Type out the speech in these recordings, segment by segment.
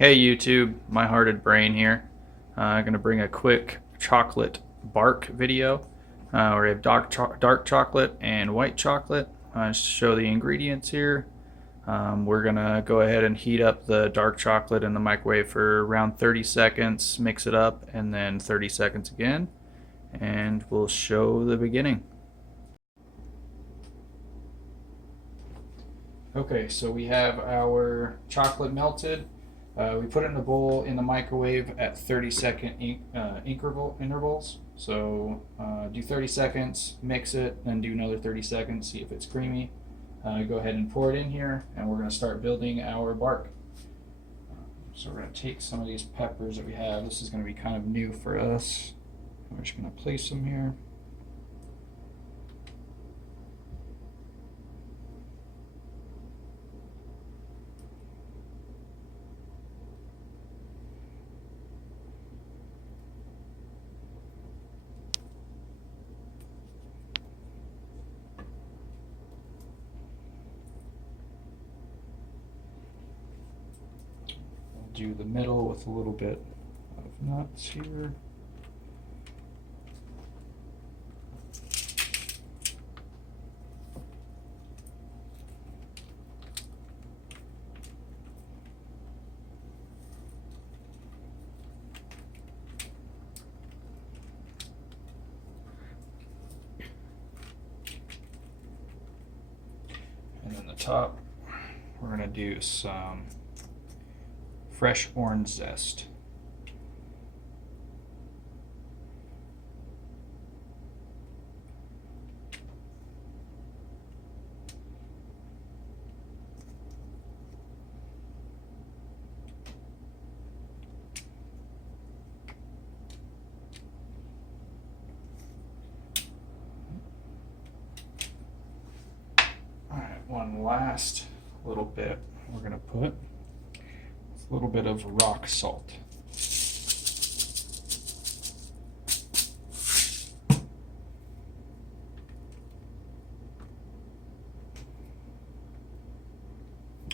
Hey YouTube, my hearted brain here. I'm going to bring a quick chocolate bark video where we have dark chocolate and white chocolate. Just show the ingredients here. We're going to go ahead and heat up the dark chocolate in the microwave for around 30 seconds, mix it up, and then 30 seconds again. And we'll show the beginning. Okay, so we have our chocolate melted. We put it in a bowl in the microwave at 30-second intervals. So do 30 seconds, mix it, then do another 30 seconds, see if it's creamy. Go ahead and pour it in here, and we're going to start building our bark. So we're going to take some of these peppers that we have. This is going to be kind of new for us. We're just going to place them here. Do the middle with a little bit of nuts here. And then the top, we're going to do some fresh orange zest. All right, one last little bit we're going to put a little bit of rock salt.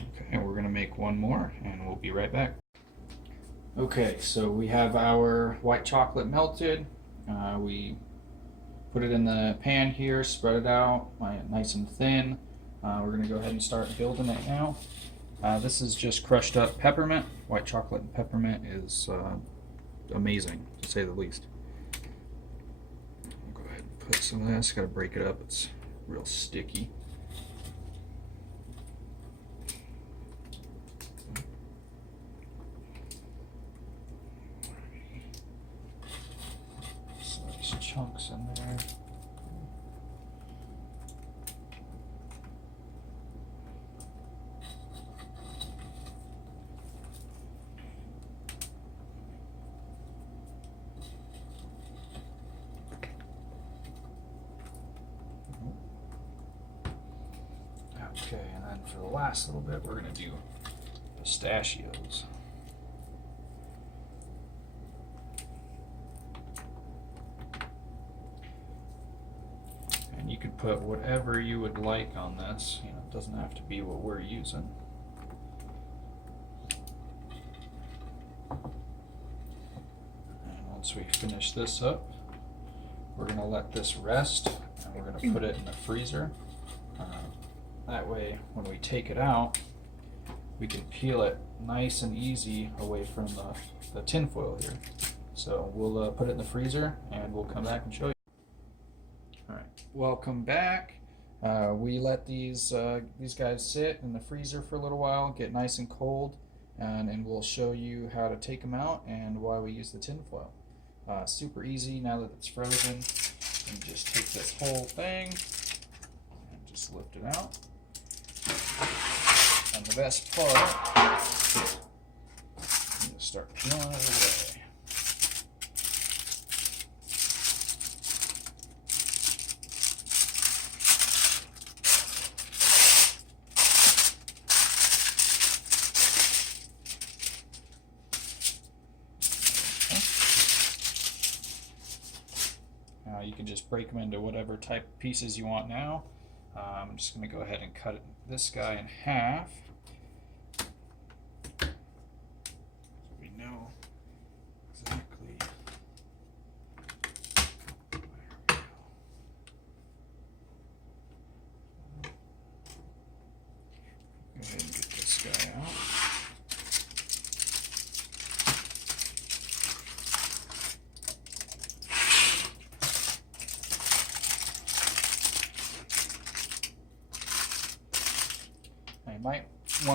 Okay, we're going to make one more and we'll be right back. Okay, so we have our white chocolate melted. We put it in the pan here, spread it out nice and thin. We're going to go ahead and start building it now. This is just crushed up peppermint. White chocolate and peppermint is amazing, to say the least. I'll go ahead and put some of this. Got to break it up. It's real sticky. Some chunks in there. Okay, and then for the last little bit, we're going to do pistachios. And you could put whatever you would like on this. You know, it doesn't have to be what we're using. And once we finish this up, we're going to let this rest, and we're going to put it in the freezer. That way, when we take it out, we can peel it nice and easy away from the tin foil here. So we'll put it in the freezer, and we'll come back and show you. All right, welcome back. We let these guys sit in the freezer for a little while, get nice and cold, and we'll show you how to take them out and why we use the tin foil. Super easy now that it's frozen. And just take this whole thing and just lift it out. And the best part is just start peeling it away. Now you can just break them into whatever type of pieces you want now. I'm just going to go ahead and cut this guy in half.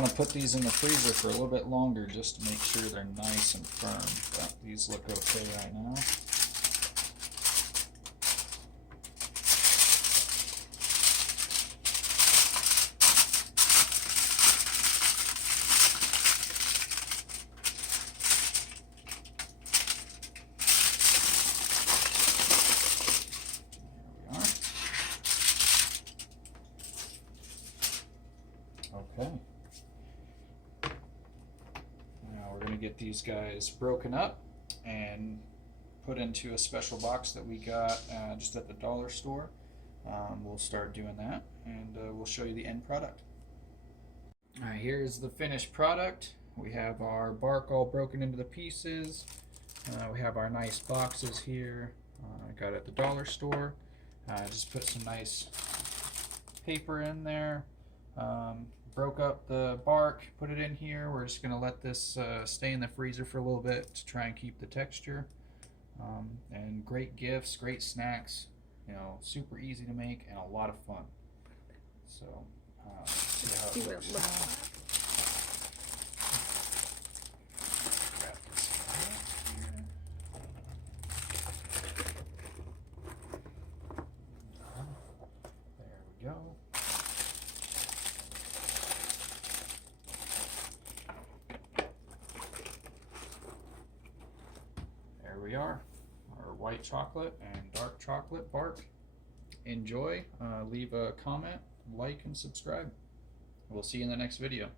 want to put these in the freezer for a little bit longer just to make sure they're nice and firm. But these look okay right now. Okay. Now we're going to get these guys broken up and put into a special box that we got just at the dollar store. We'll start doing that, and we'll show you the end product. Alright, here's the finished product. We have our bark all broken into the pieces. We have our nice boxes here. I got it at the dollar store. Just put some nice paper in there. Broke up the bark, put it in here. We're just going to let this stay in the freezer for a little bit to try and keep the texture. And great gifts, great snacks, you know, super easy to make and a lot of fun. So, see how it looks. Wrap this up here. There we go. There we are, our white chocolate and dark chocolate bark. Enjoy, leave a comment, like, and subscribe. We'll see you in the next video.